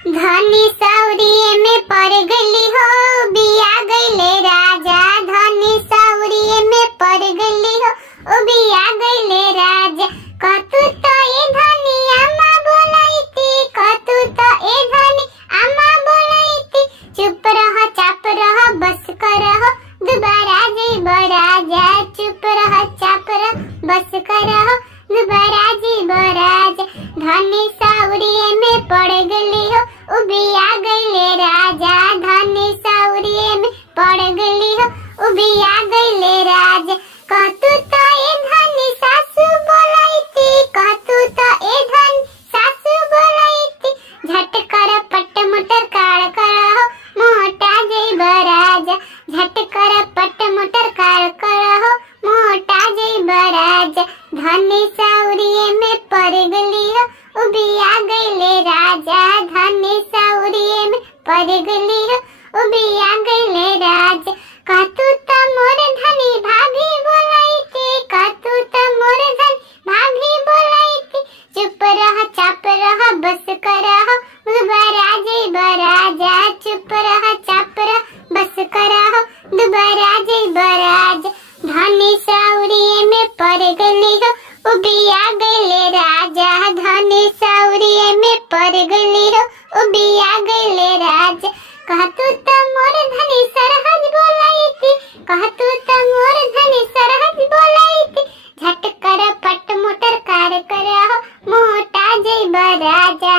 धनी सौरिये में पड़ गली हो बिया गईले राजा। धनी सौरिये में पड़ गली हो ओ बिया गईले राजा। कतु तो ए धनी अम्मा बोलाईती, कतु तो ए धनी अम्मा बोलाईती। चुप रह चाप रह बस करह दोबारा जी बराजा। चुप रह चाप रह बस करह दोबारा जी बराजा। धनी सौरिये में पड़ गली हो ओ बिया गईले राजा। धनी सौरिये में पड़ गली हो ओ बिया गईले राजा। कहतु तो ए धनी सासू बोलाईती, कहतु तो ए धनी सासू बोलाईती। झट कर पट मोटर कार करहो मोटा जई बराजा। झट कर पट मोटर कार करहो मोटा जई बराजा। धनी सौरिये में पड़ गली हो ओ बिया गईले राजा। धनी सौरिये में पड़ गली हो ओ बिया गईले राजा। कहतु तो मोर धनी भाभी बोलाईती, कहतु तो मोर धनी भाभी बोलाईती। चुप रह चाप रह बस करह दोबारा जी बराजा। चुप रह चाप रह बस करह दोबारा जी बराजा। धनी सौरिये में पड़ गली हो ओ बिया गईले राजा। धनी सौरिये में पड़ गली हो ओ बिया गईले राजा। कहतु तो मोर धनी सरहज बोलाईती, कहतु तो मोर धनी सरहज बोलाईती। झट कर पट मोटर कार करह मोटा जई बराजा।